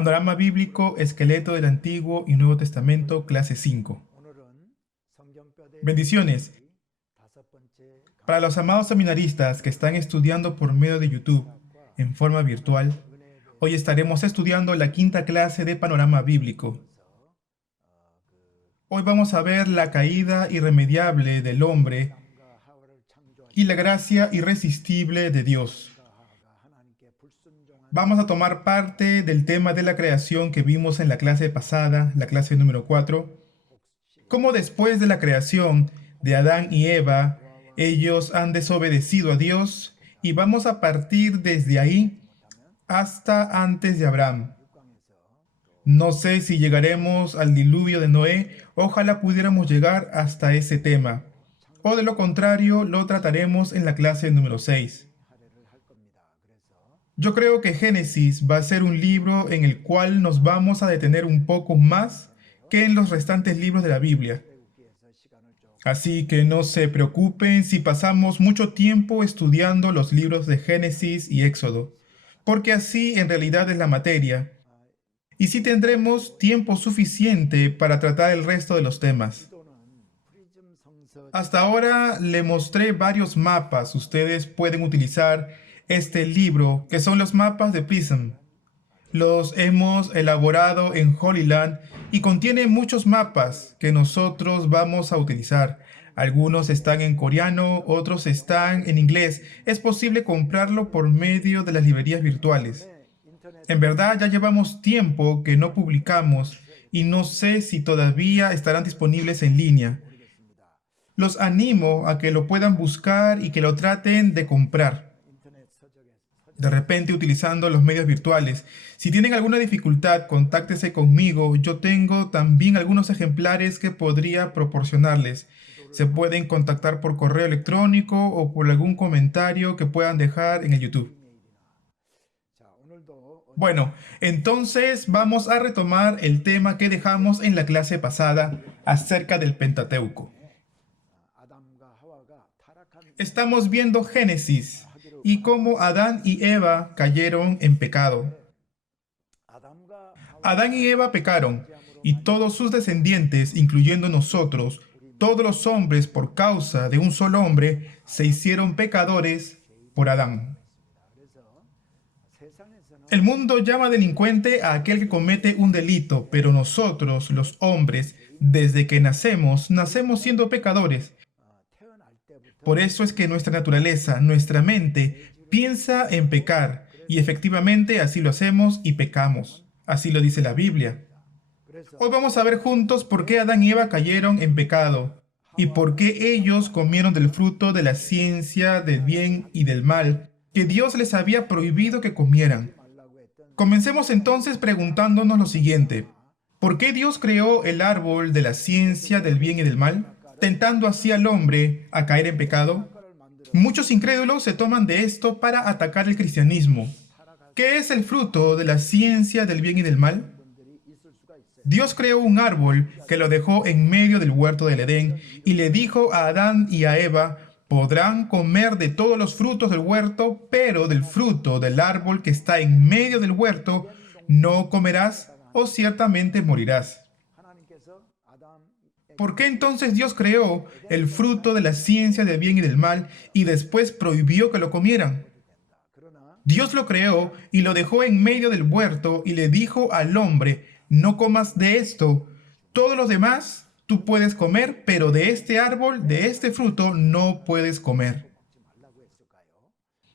Panorama bíblico, esqueleto del Antiguo y Nuevo Testamento, clase 5. Bendiciones. Para los amados seminaristas que están estudiando por medio de YouTube en forma virtual, hoy estaremos estudiando la quinta clase de Panorama bíblico. Hoy vamos a ver la caída irremediable del hombre y la gracia irresistible de Dios. Vamos a tomar parte del tema de la creación que vimos en la clase pasada, la clase número 4, cómo después de la creación de Adán y Eva, ellos han desobedecido a Dios, y vamos a partir desde ahí hasta antes de Abraham. No sé si llegaremos al diluvio de Noé, ojalá pudiéramos llegar hasta ese tema, o de lo contrario lo trataremos en la clase número 6. Yo creo que Génesis va a ser un libro en el cual nos vamos a detener un poco más que en los restantes libros de la Biblia. Así que no se preocupen si pasamos mucho tiempo estudiando los libros de Génesis y Éxodo, porque así en realidad es la materia, y sí tendremos tiempo suficiente para tratar el resto de los temas. Hasta ahora le mostré varios mapas. Ustedes pueden utilizar este libro, que son los mapas de Prism. Los hemos elaborado en Holy Land y contiene muchos mapas que nosotros vamos a utilizar. Algunos están en coreano, otros están en inglés. Es posible comprarlo por medio de las librerías virtuales. En verdad ya llevamos tiempo que no publicamos y no sé si todavía estarán disponibles en línea. Los animo a que lo puedan buscar y que lo traten de comprar, de repente utilizando los medios virtuales. Si tienen alguna dificultad, contáctese conmigo. Yo tengo también algunos ejemplares que podría proporcionarles. Se pueden contactar por correo electrónico o por algún comentario que puedan dejar en el YouTube. Bueno, entonces vamos a retomar el tema que dejamos en la clase pasada acerca del Pentateuco. Estamos viendo Génesis y cómo Adán y Eva cayeron en pecado. Adán y Eva pecaron, y todos sus descendientes, incluyendo nosotros, todos los hombres por causa de un solo hombre, se hicieron pecadores por Adán. El mundo llama delincuente a aquel que comete un delito, pero nosotros, los hombres, desde que nacemos siendo pecadores. Por eso es que nuestra naturaleza, nuestra mente, piensa en pecar, y efectivamente así lo hacemos y pecamos. Así lo dice la Biblia. Hoy vamos a ver juntos por qué Adán y Eva cayeron en pecado, y por qué ellos comieron del fruto de la ciencia del bien y del mal, que Dios les había prohibido que comieran. Comencemos entonces preguntándonos lo siguiente: ¿por qué Dios creó el árbol de la ciencia del bien y del mal, tentando así al hombre a caer en pecado? Muchos incrédulos se toman de esto para atacar el cristianismo. ¿Qué es el fruto de la ciencia del bien y del mal? Dios creó un árbol que lo dejó en medio del huerto del Edén y le dijo a Adán y a Eva: podrán comer de todos los frutos del huerto, pero del fruto del árbol que está en medio del huerto no comerás, o ciertamente morirás. ¿Por qué entonces Dios creó el fruto de la ciencia del bien y del mal y después prohibió que lo comieran? Dios lo creó y lo dejó en medio del huerto y le dijo al hombre: no comas de esto. Todos los demás tú puedes comer, pero de este árbol, de este fruto, no puedes comer.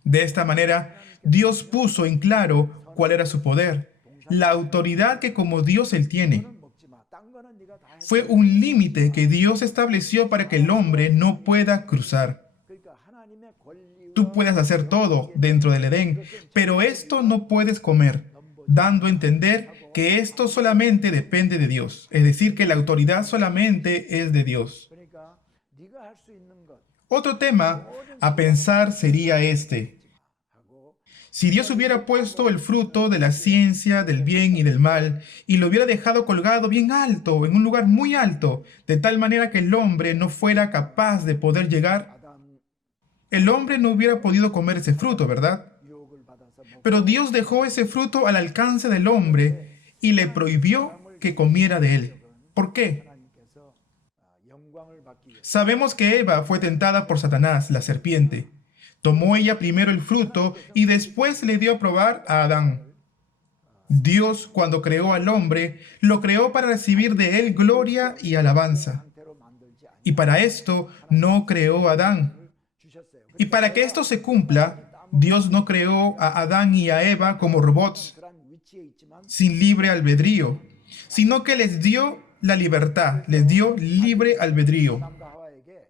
De esta manera, Dios puso en claro cuál era su poder, la autoridad que como Dios Él tiene. Fue un límite que Dios estableció para que el hombre no pueda cruzar. Tú puedes hacer todo dentro del Edén, pero esto no puedes comer, dando a entender que esto solamente depende de Dios, es decir, que la autoridad solamente es de Dios. Otro tema a pensar sería este: si Dios hubiera puesto el fruto de la ciencia del bien y del mal y lo hubiera dejado colgado bien alto, en un lugar muy alto, de tal manera que el hombre no fuera capaz de poder llegar, el hombre no hubiera podido comer ese fruto, ¿verdad? Pero Dios dejó ese fruto al alcance del hombre y le prohibió que comiera de él. ¿Por qué? Sabemos que Eva fue tentada por Satanás, la serpiente. Tomó ella primero el fruto y después le dio a probar a Adán. Dios, cuando creó al hombre, lo creó para recibir de él gloria y alabanza. Y para esto no creó a Adán. Y para que esto se cumpla, Dios no creó a Adán y a Eva como robots, sin libre albedrío, sino que les dio la libertad, les dio libre albedrío.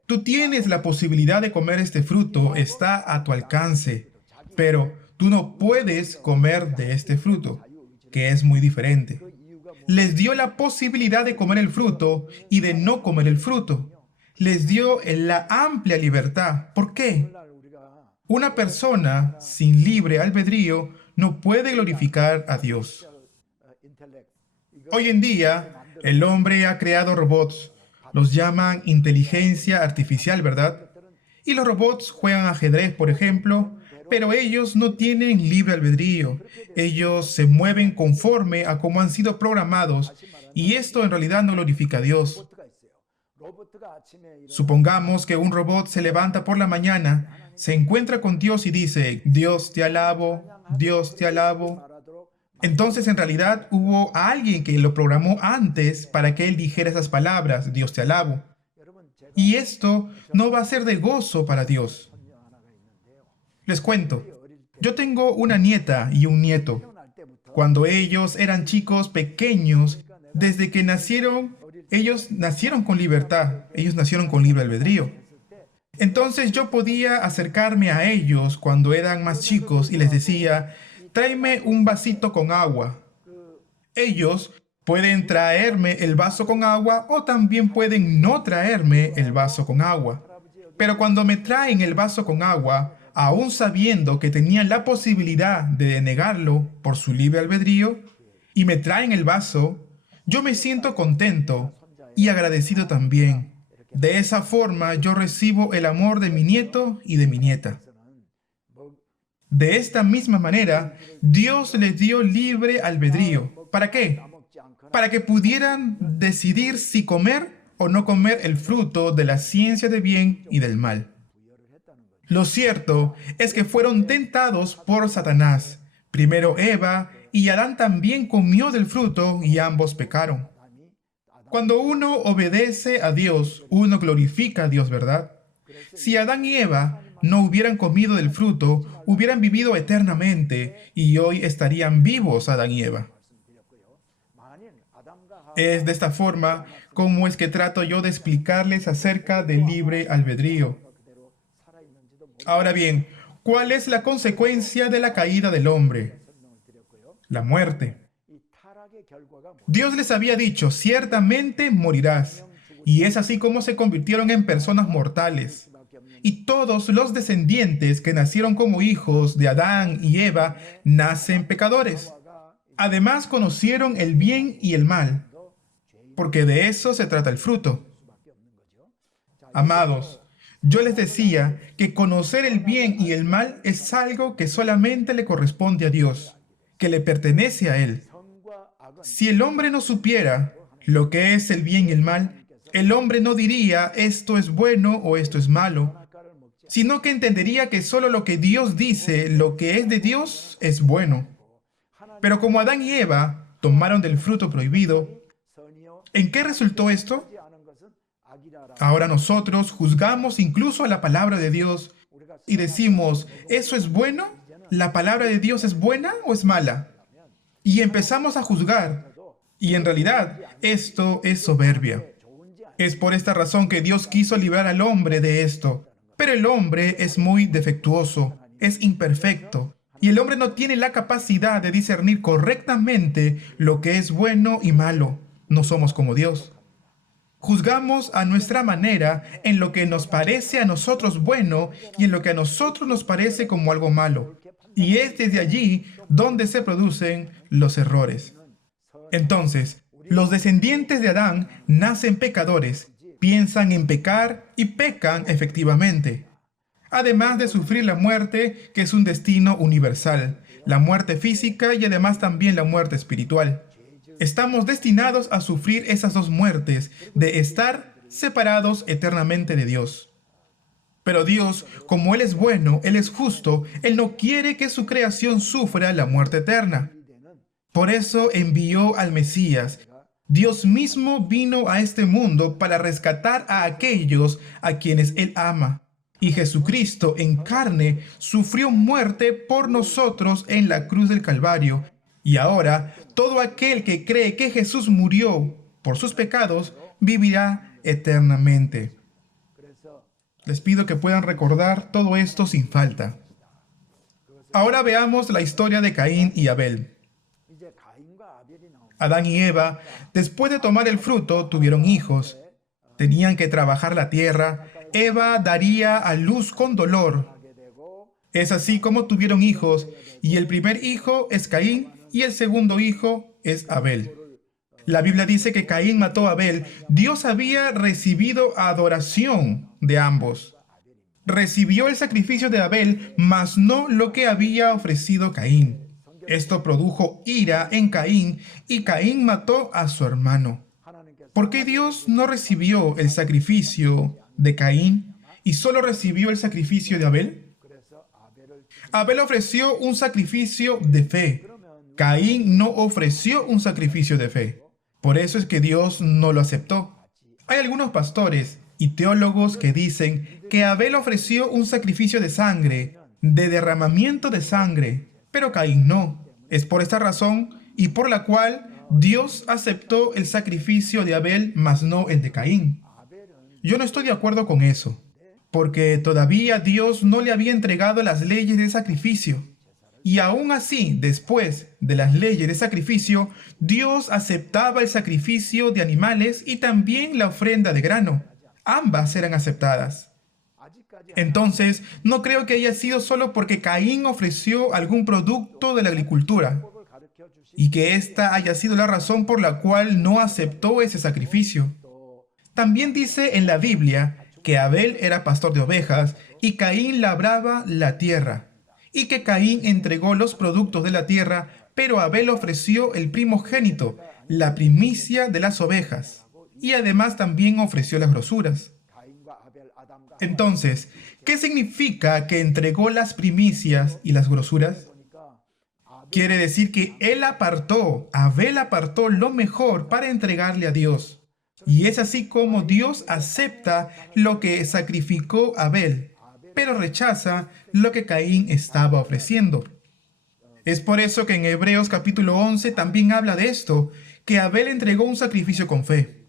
Tú tienes la posibilidad de comer este fruto, está a tu alcance, pero tú no puedes comer de este fruto, que es muy diferente. Les dio la posibilidad de comer el fruto y de no comer el fruto. Les dio la amplia libertad. ¿Por qué? Una persona sin libre albedrío no puede glorificar a Dios. Hoy en día, el hombre ha creado robots. Los llaman inteligencia artificial, ¿verdad? Y los robots juegan ajedrez, por ejemplo, pero ellos no tienen libre albedrío. Ellos se mueven conforme a cómo han sido programados, y esto en realidad no glorifica a Dios. Supongamos que un robot se levanta por la mañana, se encuentra con Dios y dice, Dios te alabo, Dios te alabo. Entonces en realidad hubo alguien que lo programó antes para que él dijera esas palabras, Dios te alabo. Y esto no va a ser de gozo para Dios. Les cuento, yo tengo una nieta y un nieto. Cuando ellos eran chicos pequeños, desde que nacieron, ellos nacieron con libertad, ellos nacieron con libre albedrío. Entonces yo podía acercarme a ellos cuando eran más chicos y les decía, tráeme un vasito con agua. Ellos pueden traerme el vaso con agua o también pueden no traerme el vaso con agua. Pero cuando me traen el vaso con agua, aún sabiendo que tenían la posibilidad de denegarlo por su libre albedrío, y me traen el vaso, yo me siento contento y agradecido también. De esa forma yo recibo el amor de mi nieto y de mi nieta. De esta misma manera, Dios les dio libre albedrío. ¿Para qué? Para que pudieran decidir si comer o no comer el fruto de la ciencia del bien y del mal. Lo cierto es que fueron tentados por Satanás. Primero Eva y Adán también comió del fruto y ambos pecaron. Cuando uno obedece a Dios, uno glorifica a Dios, ¿verdad? Si Adán y Eva no hubieran comido del fruto, hubieran vivido eternamente y hoy estarían vivos Adán y Eva. Es de esta forma como es que trato yo de explicarles acerca del libre albedrío. Ahora bien, ¿cuál es la consecuencia de la caída del hombre? La muerte. Dios les había dicho, ciertamente morirás. Y es así como se convirtieron en personas mortales. Y todos los descendientes que nacieron como hijos de Adán y Eva nacen pecadores. Además conocieron el bien y el mal, porque de eso se trata el fruto. Amados, yo les decía que conocer el bien y el mal es algo que solamente le corresponde a Dios, que le pertenece a Él. Si el hombre no supiera lo que es el bien y el mal, el hombre no diría esto es bueno o esto es malo, sino que entendería que solo lo que Dios dice, lo que es de Dios, es bueno. Pero como Adán y Eva tomaron del fruto prohibido, ¿en qué resultó esto? Ahora nosotros juzgamos incluso a la palabra de Dios y decimos, ¿eso es bueno? ¿La palabra de Dios es buena o es mala? Y empezamos a juzgar. Y en realidad, esto es soberbia. Es por esta razón que Dios quiso librar al hombre de esto. Pero el hombre es muy defectuoso, es imperfecto. Y el hombre no tiene la capacidad de discernir correctamente lo que es bueno y malo. No somos como Dios. Juzgamos a nuestra manera en lo que nos parece a nosotros bueno y en lo que a nosotros nos parece como algo malo. Y es desde allí donde se producen los errores. Entonces, los descendientes de Adán nacen pecadores, piensan en pecar y pecan efectivamente. Además de sufrir la muerte, que es un destino universal, la muerte física y además también la muerte espiritual. Estamos destinados a sufrir esas dos muertes, de estar separados eternamente de Dios. Pero Dios, como Él es bueno, Él es justo, Él no quiere que su creación sufra la muerte eterna. Por eso envió al Mesías. Dios mismo vino a este mundo para rescatar a aquellos a quienes Él ama. Y Jesucristo en carne sufrió muerte por nosotros en la cruz del Calvario. Y ahora todo aquel que cree que Jesús murió por sus pecados vivirá eternamente. Les pido que puedan recordar todo esto sin falta. Ahora veamos la historia de Caín y Abel. Adán y Eva, después de tomar el fruto, tuvieron hijos. Tenían que trabajar la tierra. Eva daría a luz con dolor. Es así como tuvieron hijos, y el primer hijo es Caín y el segundo hijo es Abel. La Biblia dice que Caín mató a Abel. Dios había recibido adoración de ambos. Recibió el sacrificio de Abel, mas no lo que había ofrecido Caín. Esto produjo ira en Caín, y Caín mató a su hermano. ¿Por qué Dios no recibió el sacrificio de Caín y solo recibió el sacrificio de Abel? Abel ofreció un sacrificio de fe. Caín no ofreció un sacrificio de fe. Por eso es que Dios no lo aceptó. Hay algunos pastores y teólogos que dicen que Abel ofreció un sacrificio de sangre, de derramamiento de sangre, pero Caín no. Es por esta razón y por la cual Dios aceptó el sacrificio de Abel, mas no el de Caín. Yo no estoy de acuerdo con eso, porque todavía Dios no le había entregado las leyes de sacrificio. Y aún así, después de las leyes de sacrificio, Dios aceptaba el sacrificio de animales y también la ofrenda de grano. Ambas eran aceptadas. Entonces, no creo que haya sido solo porque Caín ofreció algún producto de la agricultura y que esta haya sido la razón por la cual no aceptó ese sacrificio. También dice en la Biblia que Abel era pastor de ovejas y Caín labraba la tierra, y que Caín entregó los productos de la tierra, pero Abel ofreció el primogénito, la primicia de las ovejas, y además también ofreció las grosuras. Entonces, ¿qué significa que entregó las primicias y las grosuras? Quiere decir que Abel apartó lo mejor para entregarle a Dios. Y es así como Dios acepta lo que sacrificó Abel, pero rechaza lo que Caín estaba ofreciendo. Es por eso que en Hebreos capítulo 11 también habla de esto, que Abel entregó un sacrificio con fe.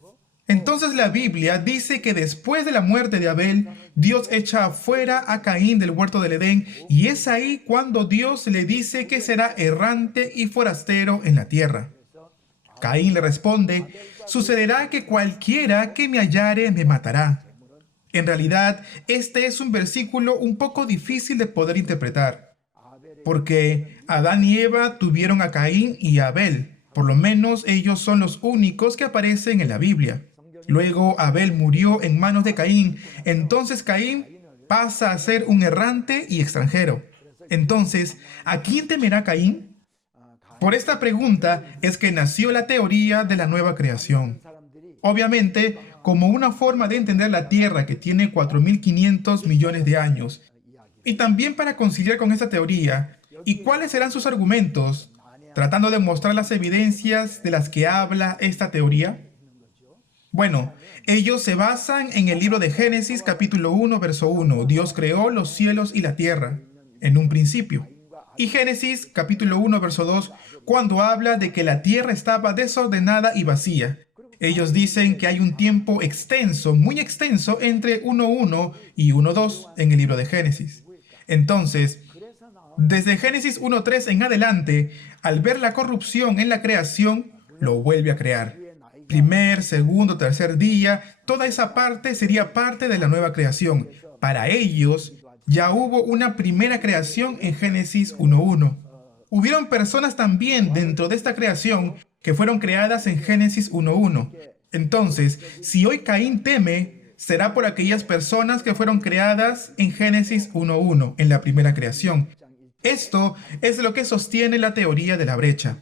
Entonces la Biblia dice que después de la muerte de Abel, Dios echa afuera a Caín del huerto del Edén, y es ahí cuando Dios le dice que será errante y forastero en la tierra. Caín le responde: sucederá que cualquiera que me hallare me matará. En realidad, este es un versículo un poco difícil de poder interpretar, porque Adán y Eva tuvieron a Caín y a Abel. Por lo menos ellos son los únicos que aparecen en la Biblia. Luego Abel murió en manos de Caín. Entonces Caín pasa a ser un errante y extranjero. Entonces, ¿a quién temerá Caín? Por esta pregunta es que nació la teoría de la nueva creación. Obviamente, como una forma de entender la Tierra que tiene 4.500 millones de años. Y también para conciliar con esta teoría, ¿y cuáles serán sus argumentos, tratando de mostrar las evidencias de las que habla esta teoría? Bueno, ellos se basan en el libro de Génesis capítulo 1, verso 1. Dios creó los cielos y la tierra en un principio. Y Génesis capítulo 1, verso 2, cuando habla de que la tierra estaba desordenada y vacía. Ellos dicen que hay un tiempo extenso, muy extenso, entre 1.1 y 1.2 en el libro de Génesis. Entonces, desde Génesis 1.3 en adelante, al ver la corrupción en la creación, lo vuelve a crear. Primer, segundo, tercer día, toda esa parte sería parte de la nueva creación. Para ellos, ya hubo una primera creación en Génesis 1.1. Hubieron personas también dentro de esta creación que fueron creadas en Génesis 1.1. Entonces, si hoy Caín teme, será por aquellas personas que fueron creadas en Génesis 1.1, en la primera creación. Esto es lo que sostiene la teoría de la brecha.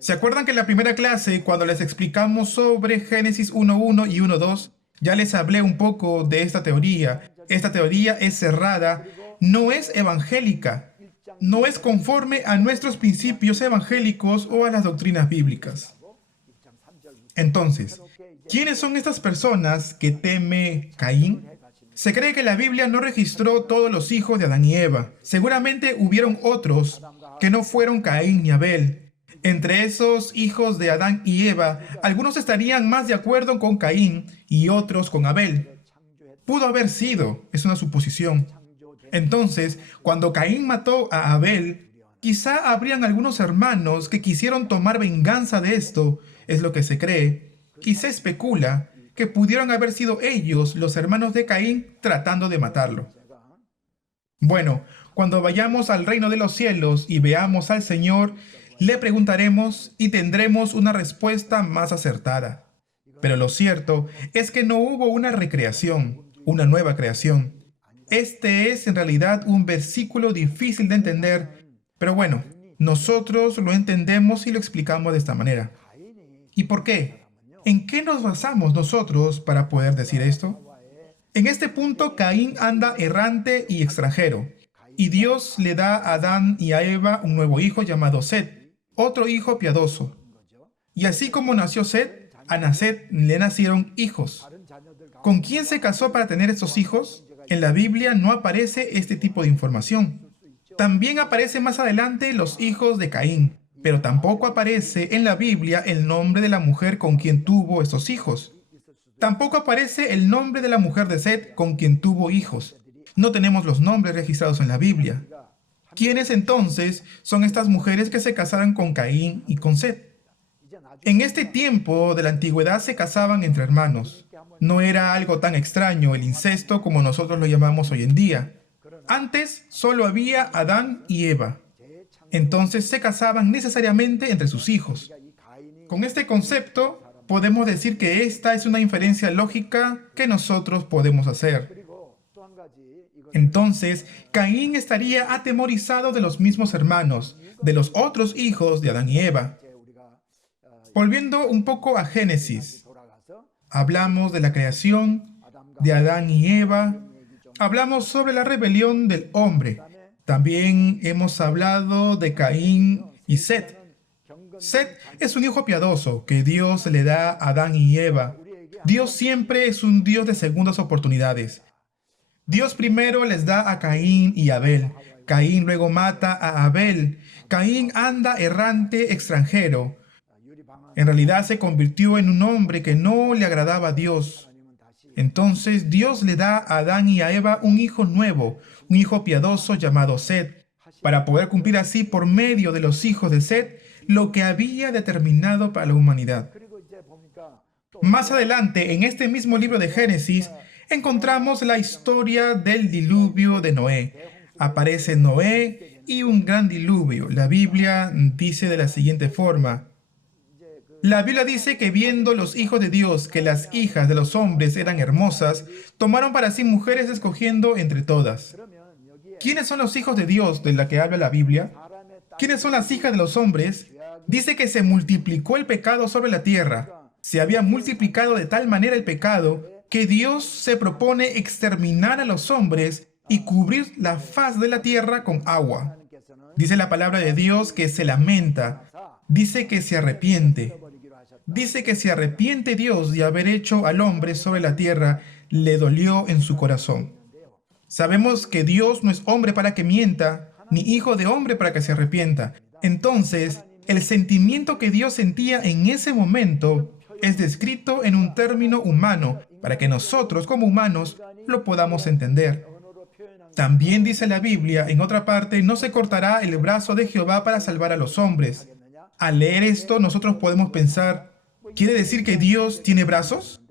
¿Se acuerdan que en la primera clase, cuando les explicamos sobre Génesis 1.1 y 1.2, ya les hablé un poco de esta teoría? Esta teoría es cerrada, no es evangélica, no es conforme a nuestros principios evangélicos o a las doctrinas bíblicas. Entonces, ¿quiénes son estas personas que teme Caín? Se cree que la Biblia no registró todos los hijos de Adán y Eva. Seguramente hubieron otros que no fueron Caín ni Abel. Entre esos hijos de Adán y Eva, algunos estarían más de acuerdo con Caín y otros con Abel. Pudo haber sido, es una suposición. Entonces, cuando Caín mató a Abel, quizá habrían algunos hermanos que quisieron tomar venganza de esto, es lo que se cree, y se especula que pudieron haber sido ellos, los hermanos de Caín, tratando de matarlo. Bueno, cuando vayamos al reino de los cielos y veamos al Señor, le preguntaremos y tendremos una respuesta más acertada. Pero lo cierto es que no hubo una recreación, una nueva creación. Este es en realidad un versículo difícil de entender, pero bueno, nosotros lo entendemos y lo explicamos de esta manera. ¿Y por qué? ¿En qué nos basamos nosotros para poder decir esto? En este punto, Caín anda errante y extranjero, y Dios le da a Adán y a Eva un nuevo hijo llamado Set, otro hijo piadoso. Y así como nació Set, a Set le nacieron hijos. ¿Con quién se casó para tener estos hijos? En la Biblia no aparece este tipo de información. También aparece más adelante los hijos de Caín, pero tampoco aparece en la Biblia el nombre de la mujer con quien tuvo estos hijos. Tampoco aparece el nombre de la mujer de Set con quien tuvo hijos. No tenemos los nombres registrados en la Biblia. ¿Quiénes entonces son estas mujeres que se casaron con Caín y con Set? En este tiempo de la antigüedad se casaban entre hermanos. No era algo tan extraño el incesto como nosotros lo llamamos hoy en día. Antes solo había Adán y Eva. Entonces se casaban necesariamente entre sus hijos. Con este concepto podemos decir que esta es una inferencia lógica que nosotros podemos hacer. Entonces, Caín estaría atemorizado de los mismos hermanos, de los otros hijos de Adán y Eva. Volviendo un poco a Génesis, hablamos de la creación de Adán y Eva, hablamos sobre la rebelión del hombre. También hemos hablado de Caín y Set. Set es un hijo piadoso que Dios le da a Adán y Eva. Dios siempre es un Dios de segundas oportunidades. Dios primero les da a Caín y Abel. Caín luego mata a Abel. Caín anda errante extranjero. En realidad se convirtió en un hombre que no le agradaba a Dios. Entonces Dios le da a Adán y a Eva un hijo nuevo, un hijo piadoso llamado Set, para poder cumplir así por medio de los hijos de Set lo que había determinado para la humanidad. Más adelante, en este mismo libro de Génesis, encontramos la historia del diluvio de Noé. Aparece Noé y un gran diluvio. La Biblia dice de la siguiente forma. La Biblia dice que viendo los hijos de Dios que las hijas de los hombres eran hermosas, tomaron para sí mujeres escogiendo entre todas. ¿Quiénes son los hijos de Dios de la que habla la Biblia? ¿Quiénes son las hijas de los hombres? Dice que se multiplicó el pecado sobre la tierra. Se había multiplicado de tal manera el pecado que Dios se propone exterminar a los hombres y cubrir la faz de la tierra con agua. Dice la palabra de Dios que se lamenta. Dice que se arrepiente. Dice que se arrepiente Dios de haber hecho al hombre sobre la tierra. Le dolió en su corazón. Sabemos que Dios no es hombre para que mienta, ni hijo de hombre para que se arrepienta. Entonces, el sentimiento que Dios sentía en ese momento es descrito en un término humano para que nosotros como humanos lo podamos entender. También dice la Biblia, en otra parte, no se cortará el brazo de Jehová para salvar a los hombres. Al leer esto, nosotros podemos pensar, ¿quiere decir que Dios tiene brazos?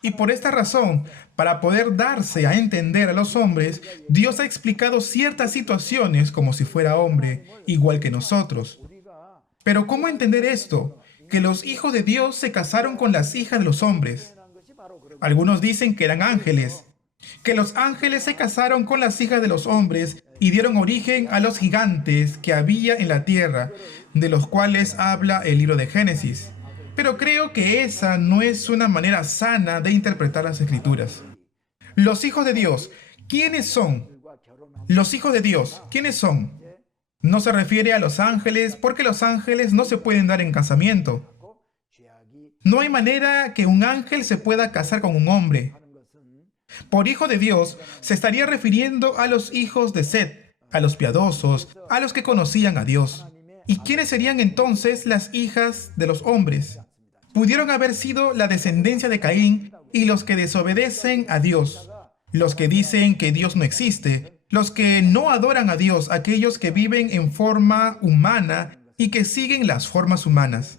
Y por esta razón, para poder darse a entender a los hombres, Dios ha explicado ciertas situaciones como si fuera hombre, igual que nosotros. Pero ¿cómo entender esto? Que los hijos de Dios se casaron con las hijas de los hombres. Algunos dicen que eran ángeles. Que los ángeles se casaron con las hijas de los hombres y dieron origen a los gigantes que había en la tierra, de los cuales habla el libro de Génesis. Pero creo que esa no es una manera sana de interpretar las Escrituras. Los hijos de Dios, ¿quiénes son? Los hijos de Dios, ¿quiénes son? No se refiere a los ángeles, porque los ángeles no se pueden dar en casamiento. No hay manera que un ángel se pueda casar con un hombre. Por hijo de Dios, se estaría refiriendo a los hijos de Set, a los piadosos, a los que conocían a Dios. ¿Y quiénes serían entonces las hijas de los hombres? Pudieron haber sido la descendencia de Caín y los que desobedecen a Dios, los que dicen que Dios no existe, los que no adoran a Dios, aquellos que viven en forma humana y que siguen las formas humanas.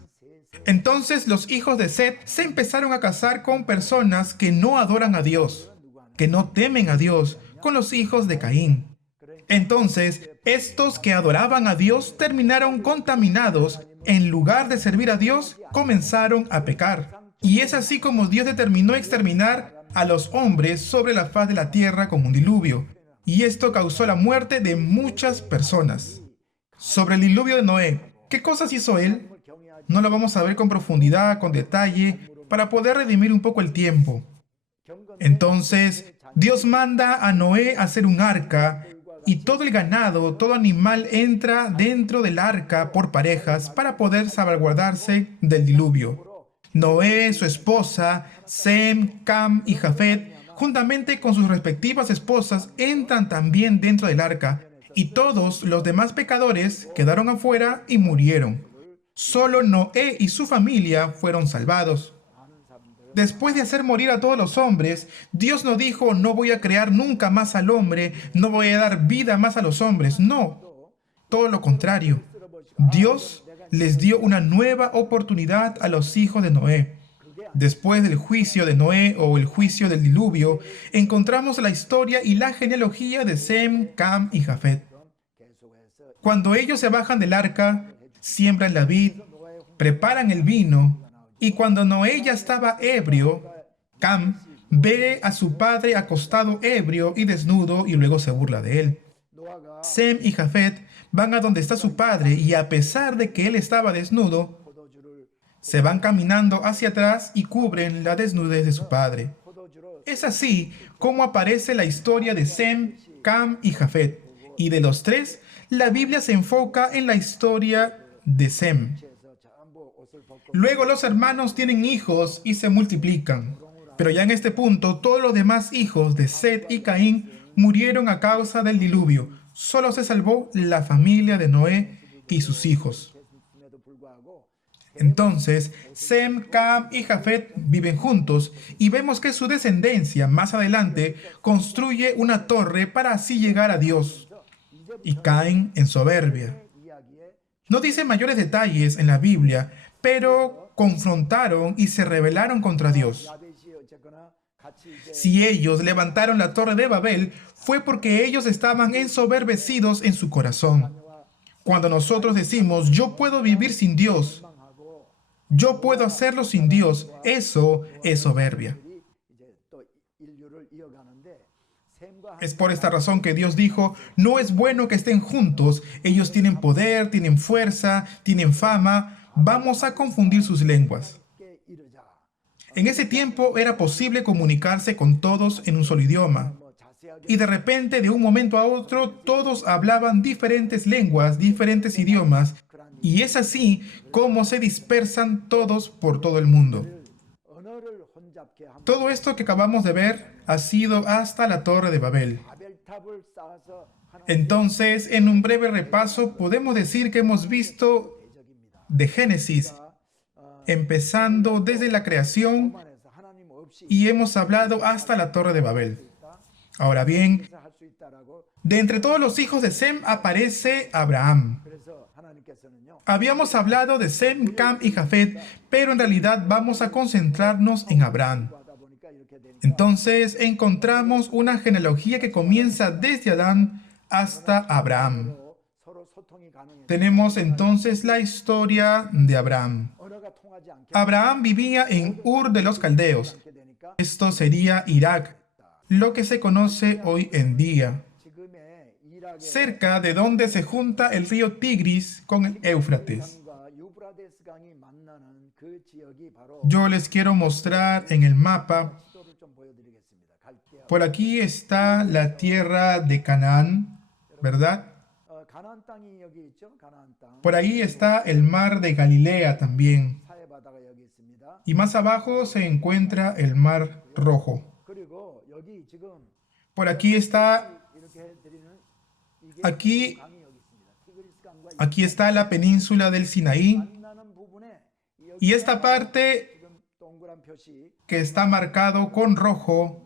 Entonces los hijos de Set se empezaron a casar con personas que no adoran a Dios, que no temen a Dios, con los hijos de Caín. Entonces, estos que adoraban a Dios terminaron contaminados. En lugar de servir a Dios, comenzaron a pecar. Y es así como Dios determinó exterminar a los hombres sobre la faz de la tierra con un diluvio. Y esto causó la muerte de muchas personas. Sobre el diluvio de Noé, ¿qué cosas hizo él? No lo vamos a ver con profundidad, con detalle, para poder redimir un poco el tiempo. Entonces, Dios manda a Noé a hacer un arca, y todo el ganado, todo animal entra dentro del arca por parejas para poder salvaguardarse del diluvio. Noé, su esposa, Sem, Cam y Jafet, juntamente con sus respectivas esposas, entran también dentro del arca, y todos los demás pecadores quedaron afuera y murieron. Solo Noé y su familia fueron salvados. Después de hacer morir a todos los hombres, Dios no dijo: no voy a crear nunca más al hombre, no voy a dar vida más a los hombres. No, todo lo contrario. Dios les dio una nueva oportunidad a los hijos de Noé. Después del juicio de Noé o el juicio del diluvio, encontramos la historia y la genealogía de Sem, Cam y Jafet. Cuando ellos se bajan del arca, siembran la vid, preparan el vino, y cuando Noé ya estaba ebrio, Cam ve a su padre acostado ebrio y desnudo y luego se burla de él. Sem y Jafet van a donde está su padre y a pesar de que él estaba desnudo, se van caminando hacia atrás y cubren la desnudez de su padre. Es así como aparece la historia de Sem, Cam y Jafet. Y de los tres, la Biblia se enfoca en la historia de Sem. Luego los hermanos tienen hijos y se multiplican. Pero ya en este punto, todos los demás hijos de Set y Caín murieron a causa del diluvio. Solo se salvó la familia de Noé y sus hijos. Entonces, Sem, Cam y Jafet viven juntos y vemos que su descendencia más adelante construye una torre para así llegar a Dios y caen en soberbia. No dice mayores detalles en la Biblia, pero confrontaron y se rebelaron contra Dios. Si ellos levantaron la torre de Babel, fue porque ellos estaban ensoberbecidos en su corazón. Cuando nosotros decimos: yo puedo vivir sin Dios, yo puedo hacerlo sin Dios, eso es soberbia. Es por esta razón que Dios dijo: no es bueno que estén juntos, ellos tienen poder, tienen fuerza, tienen fama, vamos a confundir sus lenguas. En ese tiempo era posible comunicarse con todos en un solo idioma. Y de repente, de un momento a otro, todos hablaban diferentes lenguas, diferentes idiomas, y es así como se dispersan todos por todo el mundo. Todo esto que acabamos de ver ha sido hasta la Torre de Babel. Entonces, en un breve repaso, podemos decir que hemos visto de Génesis, empezando desde la creación, y hemos hablado hasta la Torre de Babel. Ahora bien, de entre todos los hijos de Sem aparece Abraham. Habíamos hablado de Sem, Cam y Jafet, pero en realidad vamos a concentrarnos en Abraham. Entonces encontramos una genealogía que comienza desde Adán hasta Abraham. Tenemos entonces la historia de Abraham. Abraham vivía en Ur de los Caldeos. Esto sería Irak, lo que se conoce hoy en día. cerca de donde se junta el río Tigris con el Éufrates. Yo les quiero mostrar en el mapa. Por aquí está la tierra de Canaán, ¿verdad? Por ahí está el mar de Galilea también. Y más abajo se encuentra el mar Rojo. Por aquí está, aquí está la península del Sinaí. Y esta parte que está marcado con rojo,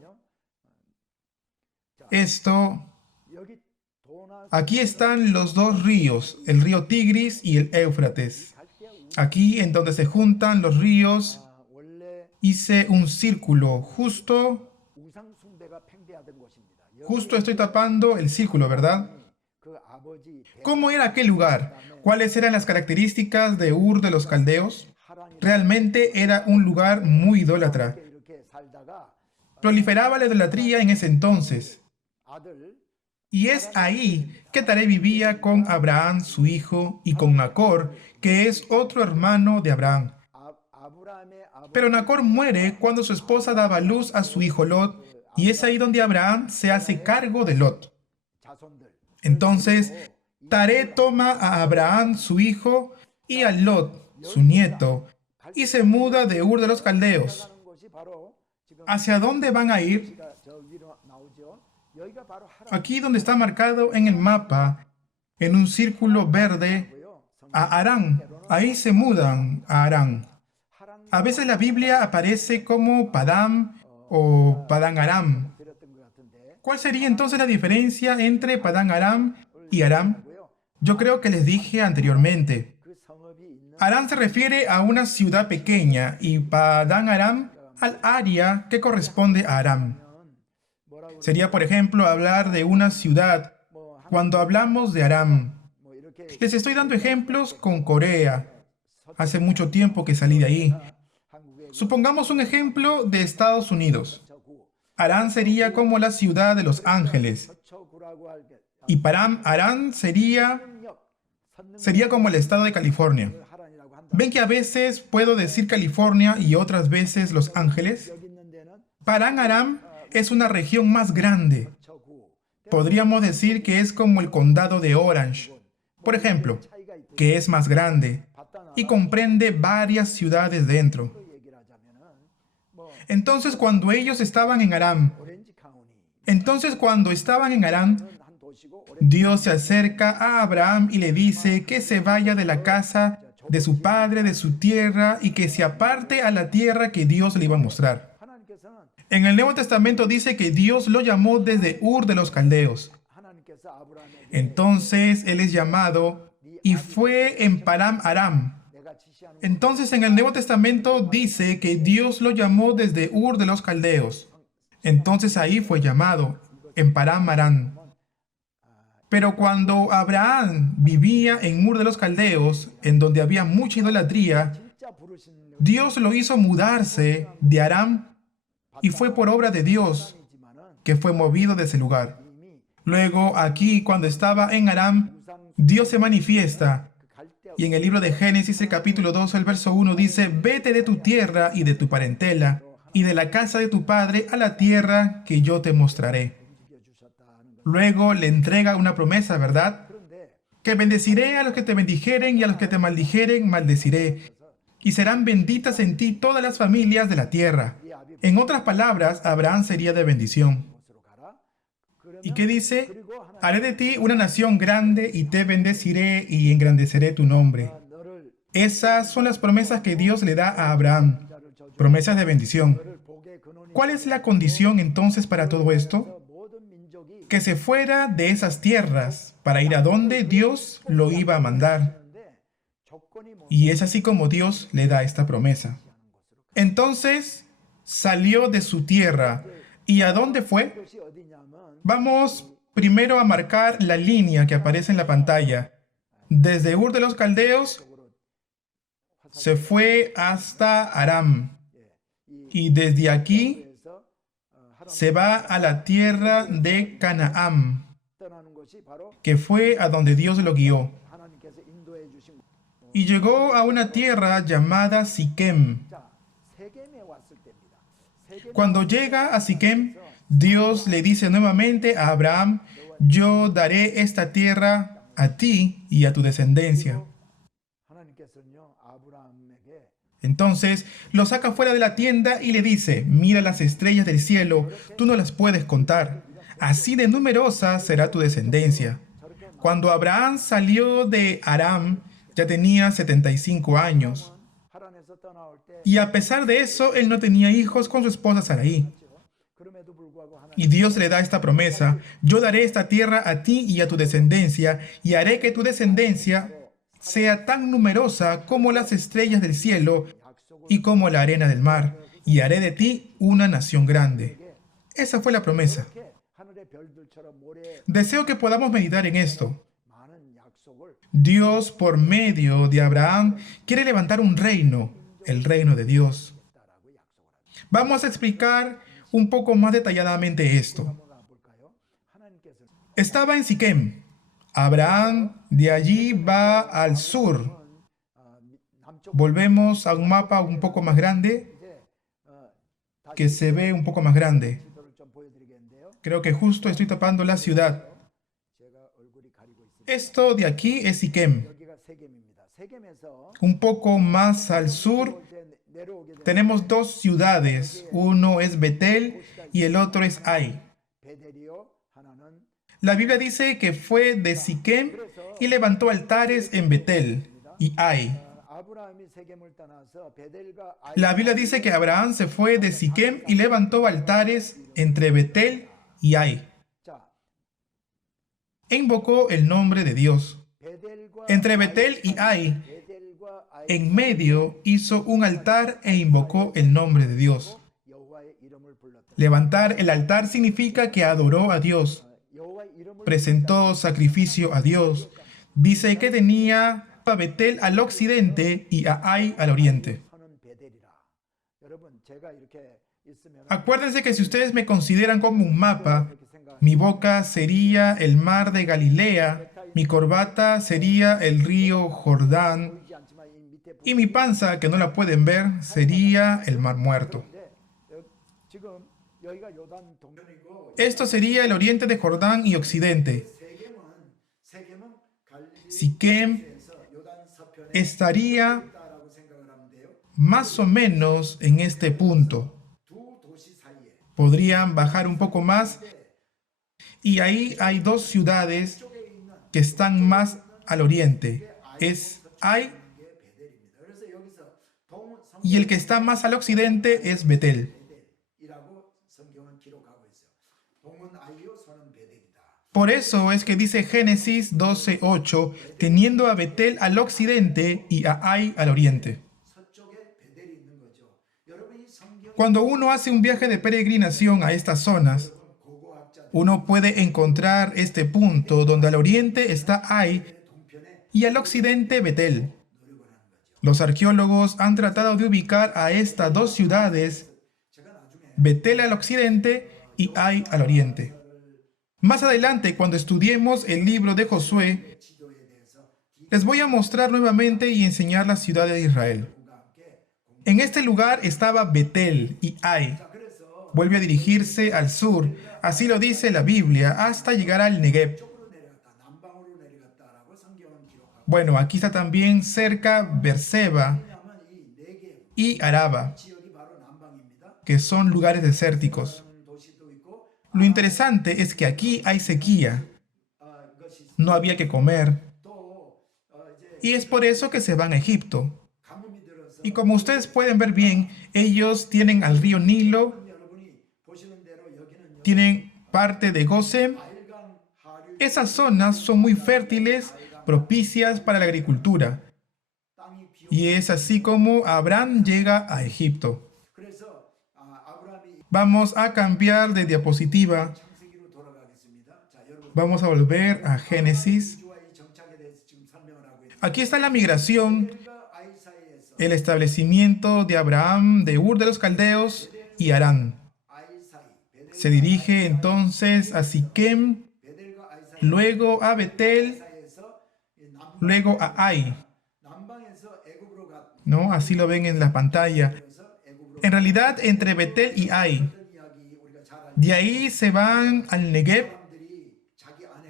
aquí están los dos ríos, el río Tigris y el Éufrates. Aquí en donde se juntan los ríos, hice un círculo, justo estoy tapando el círculo, ¿verdad? ¿Cómo era aquel lugar? ¿Cuáles eran las características de Ur de los Caldeos? Realmente era un lugar muy idólatra. Proliferaba la idolatría en ese entonces. Y es ahí que Taré vivía con Abraham, su hijo, y con Nacor, que es otro hermano de Abraham. Pero Nacor muere cuando su esposa daba luz a su hijo Lot, y es ahí donde Abraham se hace cargo de Lot. Entonces, Taré toma a Abraham, su hijo, y a Lot, su nieto, y se muda de Ur de los Caldeos. ¿Hacia dónde van a ir? Aquí donde está marcado en el mapa, en un círculo verde, a Harán. Ahí se mudan a Harán. A veces la Biblia aparece como Padán o Padán Aram. ¿Cuál sería entonces la diferencia entre Padán Aram y Aram? Yo creo que les dije anteriormente. Aram se refiere a una ciudad pequeña y Padán Aram al área que corresponde a Aram. Sería, por ejemplo, hablar de una ciudad cuando hablamos de Aram. Les estoy dando ejemplos con Corea. Hace mucho tiempo que salí de ahí. Supongamos un ejemplo de Estados Unidos. Aram sería como la ciudad de Los Ángeles. Y Aram sería como el estado de California. ¿Ven que a veces puedo decir California y otras veces Los Ángeles? Padán Aram es una región más grande. Podríamos decir que es como el condado de Orange, por ejemplo, que es más grande y comprende varias ciudades dentro. Entonces, cuando estaban en Aram, Dios se acerca a Abraham y le dice que se vaya de la casa de su padre, de su tierra, y que se aparte a la tierra que Dios le iba a mostrar. En el Nuevo Testamento dice que Dios lo llamó desde Ur de los Caldeos. Entonces él es llamado y fue en Param Aram. Entonces en el Nuevo Testamento dice que Dios lo llamó desde Ur de los Caldeos. Entonces ahí fue llamado, en Param Aram. Pero cuando Abraham vivía en Ur de los Caldeos, en donde había mucha idolatría, Dios lo hizo mudarse de Aram y fue por obra de Dios que fue movido de ese lugar. Luego, aquí, cuando estaba en Aram, Dios se manifiesta. Y en el libro de Génesis, el capítulo 2, el verso 1 dice: «Vete de tu tierra y de tu parentela, y de la casa de tu padre a la tierra que yo te mostraré». Luego le entrega una promesa, ¿verdad? Que bendeciré a los que te bendijeren y a los que te maldijeren, maldeciré. Y serán benditas en ti todas las familias de la tierra. En otras palabras, Abraham sería de bendición. ¿Y qué dice? Haré de ti una nación grande y te bendeciré y engrandeceré tu nombre. Esas son las promesas que Dios le da a Abraham. Promesas de bendición. ¿Cuál es la condición entonces para todo esto? Que se fuera de esas tierras para ir a donde Dios lo iba a mandar. Y es así como Dios le da esta promesa. Entonces salió de su tierra. ¿Y a dónde fue? Vamos primero a marcar la línea que aparece en la pantalla. Desde Ur de los Caldeos se fue hasta Aram. Y desde aquí se va a la tierra de Canaán. que fue a donde Dios lo guió. Y llegó a una tierra llamada Siquem. Cuando llega a Siquem, Dios le dice nuevamente a Abraham, yo daré esta tierra a ti y a tu descendencia. Entonces lo saca fuera de la tienda y le dice, mira las estrellas del cielo, tú no las puedes contar. Así de numerosa será tu descendencia. Cuando Abraham salió de Aram, ya tenía 75 años. Y a pesar de eso, él no tenía hijos con su esposa Sarai. Y Dios le da esta promesa, yo daré esta tierra a ti y a tu descendencia, y haré que tu descendencia sea tan numerosa como las estrellas del cielo y como la arena del mar, y haré de ti una nación grande. Esa fue la promesa. Deseo que podamos meditar en esto. Dios, por medio de Abraham, quiere levantar un reino, el reino de Dios. Vamos a explicar un poco más detalladamente esto. Estaba en Siquem. Abraham de allí va al sur. Volvemos a un mapa un poco más grande, que se ve un poco más grande. Creo que justo estoy tapando la ciudad. Esto de aquí es Siquem. Un poco más al sur tenemos dos ciudades. Uno es Betel y el otro es Ai. La Biblia dice que fue de Siquem y levantó altares en Betel y Ai. La Biblia dice que Abraham se fue de Siquem y levantó altares entre Betel y Ai. E invocó el nombre de Dios. Entre Betel y Ai, en medio hizo un altar e invocó el nombre de Dios. Levantar el altar significa que adoró a Dios, presentó sacrificio a Dios. Dice que tenía a Betel al occidente y a Ai al oriente. Acuérdense que si ustedes me consideran como un mapa, mi boca sería el mar de Galilea, mi corbata sería el río Jordán y mi panza, que no la pueden ver, sería el mar muerto. Esto sería el oriente de Jordán y occidente. Siquem estaría más o menos en este punto. Podrían bajar un poco más y ahí hay dos ciudades que están más al oriente. Es Ai y el que está más al occidente es Betel. Por eso es que dice Génesis 12:8, teniendo a Betel al occidente y a Ai al oriente. Cuando uno hace un viaje de peregrinación a estas zonas, uno puede encontrar este punto donde al oriente está Ai y al occidente Betel. Los arqueólogos han tratado de ubicar a estas dos ciudades, Betel al occidente y Ai al oriente. Más adelante, cuando estudiemos el libro de Josué, les voy a mostrar nuevamente y enseñar la ciudad de Israel. En este lugar estaba Betel y Ai. Vuelve a dirigirse al sur, así lo dice la Biblia, hasta llegar al Negev. Bueno, aquí está también cerca Beerseba y Araba, que son lugares desérticos. Lo interesante es que aquí hay sequía, no había que comer, y es por eso que se van a Egipto. Y como ustedes pueden ver bien, ellos tienen al río Nilo, tienen parte de Gosén. Esas zonas son muy fértiles, propicias para la agricultura. Y es así como Abraham llega a Egipto. Vamos a cambiar de diapositiva. Vamos a volver a Génesis. Aquí está la migración, el establecimiento de Abraham de Ur de los Caldeos y Harán. Se dirige entonces a Siquem luego a Betel, luego a Ai, ¿no? Así lo ven en la pantalla. En realidad, entre Betel y Ai. De ahí se van al Negev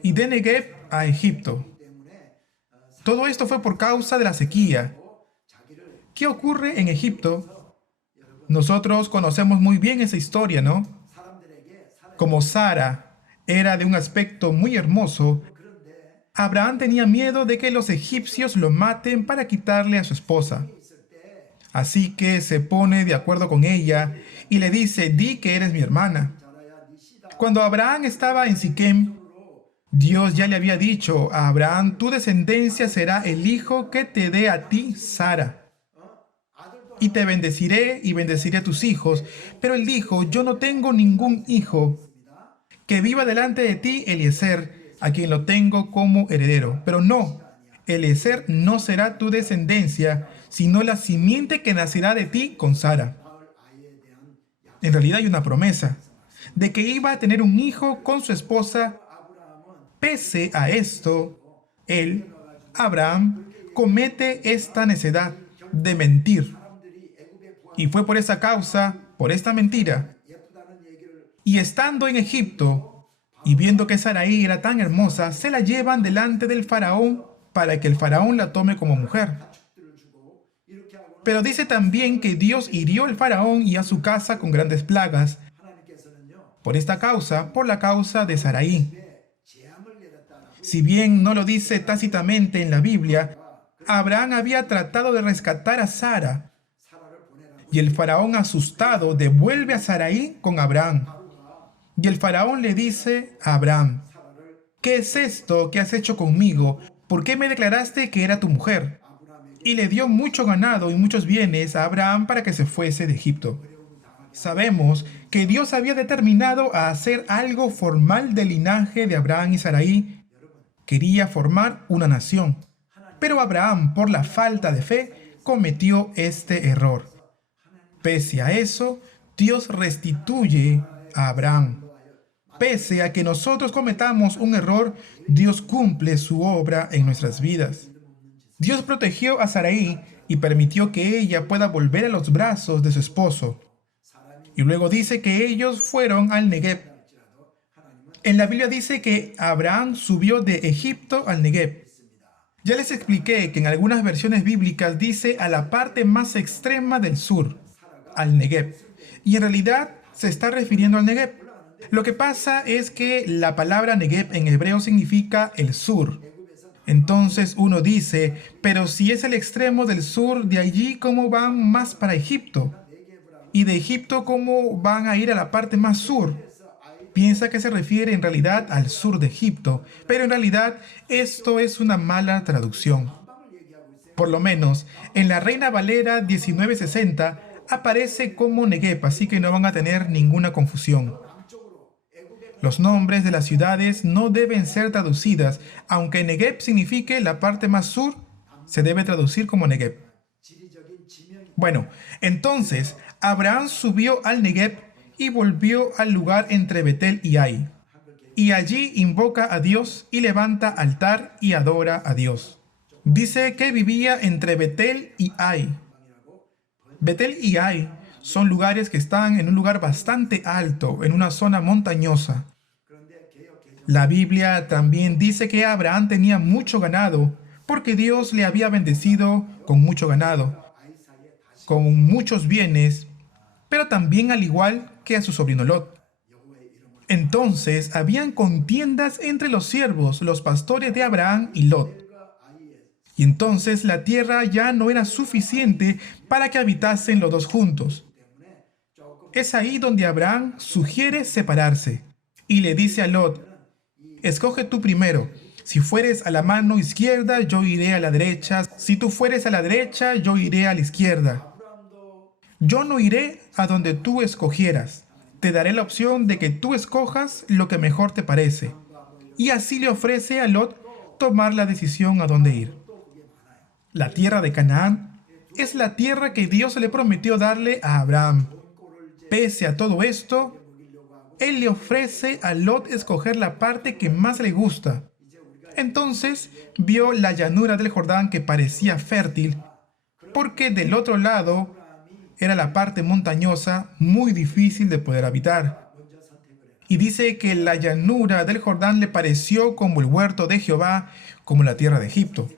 y de Negev a Egipto. Todo esto fue por causa de la sequía. ¿Qué ocurre en Egipto? Nosotros conocemos muy bien esa historia, ¿no? Como Sara era de un aspecto muy hermoso, Abraham tenía miedo de que los egipcios lo maten para quitarle a su esposa. Así que se pone de acuerdo con ella y le dice, di que eres mi hermana. Cuando Abraham estaba en Siquem, Dios ya le había dicho a Abraham, tu descendencia será el hijo que te dé a ti Sara. Y te bendeciré y bendeciré a tus hijos. Pero él dijo, yo no tengo ningún hijo. Que viva delante de ti Eliezer, a quien lo tengo como heredero. Pero no, Eliezer no será tu descendencia, sino la simiente que nacerá de ti con Sara. En realidad hay una promesa de que iba a tener un hijo con su esposa. Pese a esto, él, Abraham, comete esta necedad de mentir. Y fue por esa causa, por esta mentira. Y estando en Egipto, y viendo que Sarai era tan hermosa, se la llevan delante del faraón para que el faraón la tome como mujer. Pero dice también que Dios hirió al faraón y a su casa con grandes plagas. Por esta causa, por la causa de Sarai. Si bien no lo dice tácitamente en la Biblia, Abraham había tratado de rescatar a Sara. Y el faraón asustado devuelve a Sarai con Abraham. Y el faraón le dice a Abraham, ¿qué es esto que has hecho conmigo? ¿Por qué me declaraste que era tu mujer? Y le dio mucho ganado y muchos bienes a Abraham para que se fuese de Egipto. Sabemos que Dios había determinado a hacer algo formal del linaje de Abraham y Sarai. Quería formar una nación. Pero Abraham, por la falta de fe, cometió este error. Pese a eso, Dios restituye a Abraham. Pese a que nosotros cometamos un error, Dios cumple su obra en nuestras vidas. Dios protegió a Sarai y permitió que ella pueda volver a los brazos de su esposo. Y luego dice que ellos fueron al Negev. En la Biblia dice que Abraham subió de Egipto al Negev. Ya les expliqué que en algunas versiones bíblicas dice a la parte más extrema del sur, al Negev. Y en realidad se está refiriendo al Negev. Lo que pasa es que la palabra Negev en hebreo significa el sur. Entonces uno dice, pero si es el extremo del sur, de allí ¿cómo van más para Egipto? Y de Egipto ¿cómo van a ir a la parte más sur? Piensa que se refiere en realidad al sur de Egipto, pero en realidad esto es una mala traducción. Por lo menos, en la Reina Valera 1960 aparece como Negev, así que no van a tener ninguna confusión. Los nombres de las ciudades no deben ser traducidas, aunque Negev signifique la parte más sur, se debe traducir como Negev. Bueno, entonces Abraham subió al Negev y volvió al lugar entre Betel y Ai. Y allí invoca a Dios y levanta altar y adora a Dios. Dice que vivía entre Betel y Ai. Betel y Ai son lugares que están en un lugar bastante alto, en una zona montañosa. La Biblia también dice que Abraham tenía mucho ganado, porque Dios le había bendecido con mucho ganado, con muchos bienes, pero también al igual que a su sobrino Lot. Entonces habían contiendas entre los siervos, los pastores de Abraham y Lot. Y entonces la tierra ya no era suficiente para que habitasen los dos juntos. Es ahí donde Abraham sugiere separarse y le dice a Lot, escoge tú primero. Si fueres a la mano izquierda, yo iré a la derecha. Si tú fueres a la derecha, yo iré a la izquierda. Yo no iré a donde tú escogieras. Te daré la opción de que tú escojas lo que mejor te parece. Y así le ofrece a Lot tomar la decisión a dónde ir. La tierra de Canaán es la tierra que Dios le prometió darle a Abraham. Pese a todo esto, él le ofrece a Lot escoger la parte que más le gusta. Entonces vio la llanura del Jordán que parecía fértil, porque del otro lado era la parte montañosa muy difícil de poder habitar. Y dice que la llanura del Jordán le pareció como el huerto de Jehová, como la tierra de Egipto.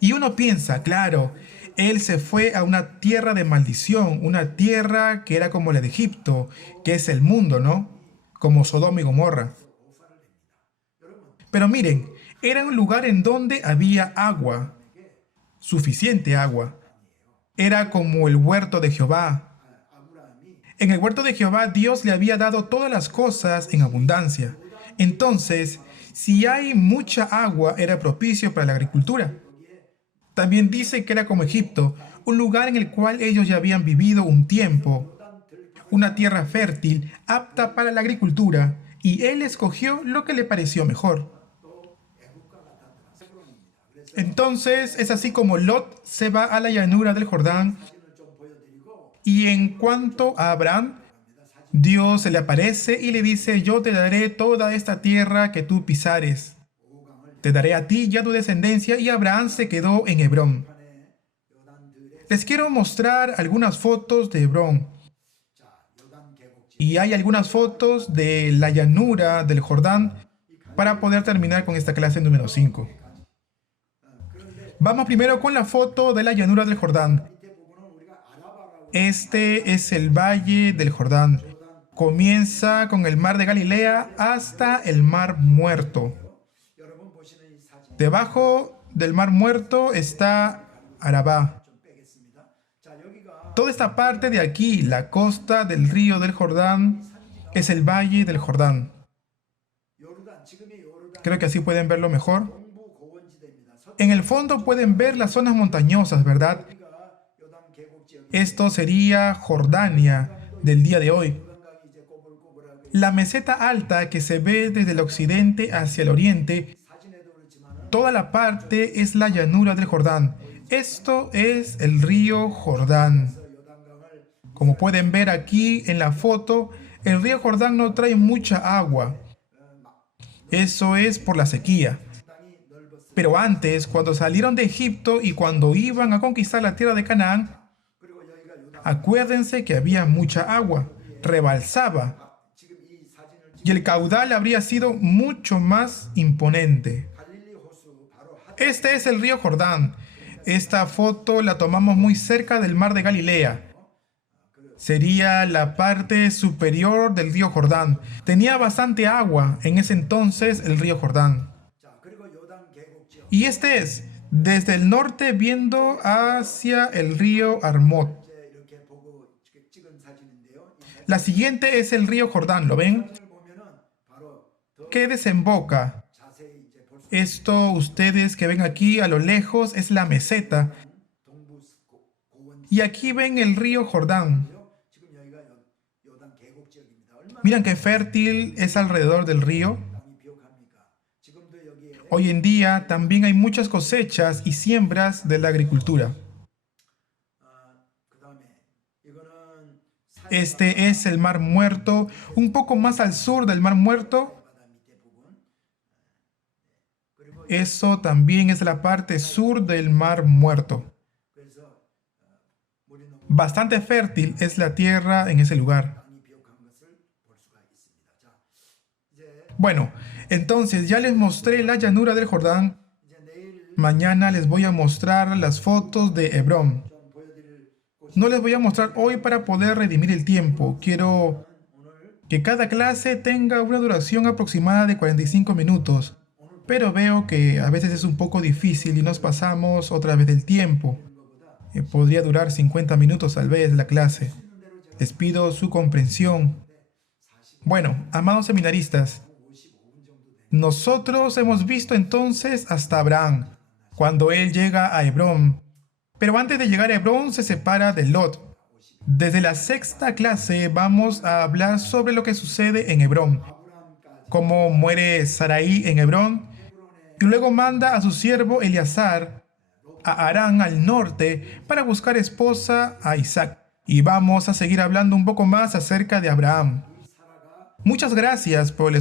Y uno piensa, claro, él se fue a una tierra de maldición, una tierra que era como la de Egipto, que es el mundo, ¿no? Como Sodoma y Gomorra. Pero miren, era un lugar en donde había agua, suficiente agua. Era como el huerto de Jehová. En el huerto de Jehová Dios le había dado todas las cosas en abundancia. Entonces, si hay mucha agua, era propicio para la agricultura. También dice que era como Egipto, un lugar en el cual ellos ya habían vivido un tiempo, una tierra fértil, apta para la agricultura, y él escogió lo que le pareció mejor. Entonces es así como Lot se va a la llanura del Jordán, y en cuanto a Abraham, Dios se le aparece y le dice, yo te daré toda esta tierra que tú pisares. Te daré a ti y a tu descendencia, y Abraham se quedó en Hebrón. Les quiero mostrar algunas fotos de Hebrón. Y hay algunas fotos de la llanura del Jordán para poder terminar con esta clase número 5. Vamos primero con la foto de la llanura del Jordán. Este es el valle del Jordán. Comienza con el mar de Galilea hasta el mar Muerto. Debajo del mar Muerto está Arabá. Toda esta parte de aquí, la costa del río del Jordán, es el valle del Jordán. Creo que así pueden verlo mejor. En el fondo pueden ver las zonas montañosas, ¿verdad? Esto sería Jordania del día de hoy. La meseta alta que se ve desde el occidente hacia el oriente, toda la parte es la llanura del Jordán. Esto es el río Jordán. Como pueden ver aquí en la foto, el río Jordán no trae mucha agua. Eso es por la sequía. Pero antes, cuando salieron de Egipto y cuando iban a conquistar la tierra de Canaán, acuérdense que había mucha agua, rebalsaba. Y el caudal habría sido mucho más imponente. Este es el río Jordán. Esta foto la tomamos muy cerca del mar de Galilea. Sería la parte superior del río Jordán. Tenía bastante agua en ese entonces el río Jordán. Y este es desde el norte viendo hacia el río Armot. La siguiente es el río Jordán, ¿lo ven? Que desemboca. Esto ustedes que ven aquí a lo lejos es la meseta. Y aquí ven el río Jordán. Miren qué fértil es alrededor del río. Hoy en día también hay muchas cosechas y siembras de la agricultura. Este es el Mar Muerto, un poco más al sur del Mar Muerto. Eso también es la parte sur del Mar Muerto. Bastante fértil es la tierra en ese lugar. Bueno, entonces ya les mostré la llanura del Jordán. Mañana les voy a mostrar las fotos de Hebrón. No les voy a mostrar hoy para poder redimir el tiempo. Quiero que cada clase tenga una duración aproximada de 45 minutos. Pero veo que a veces es un poco difícil y nos pasamos otra vez del tiempo. Podría durar 50 minutos tal vez la clase. Les pido su comprensión. Bueno, amados seminaristas, nosotros hemos visto entonces hasta Abraham, cuando él llega a Hebrón. Pero antes de llegar a Hebrón se separa de Lot. Desde la sexta clase vamos a hablar sobre lo que sucede en Hebrón. Cómo muere Sarai en Hebrón. Y luego manda a su siervo Eleazar a Harán al norte para buscar esposa a Isaac. Y vamos a seguir hablando un poco más acerca de Abraham. Muchas gracias por el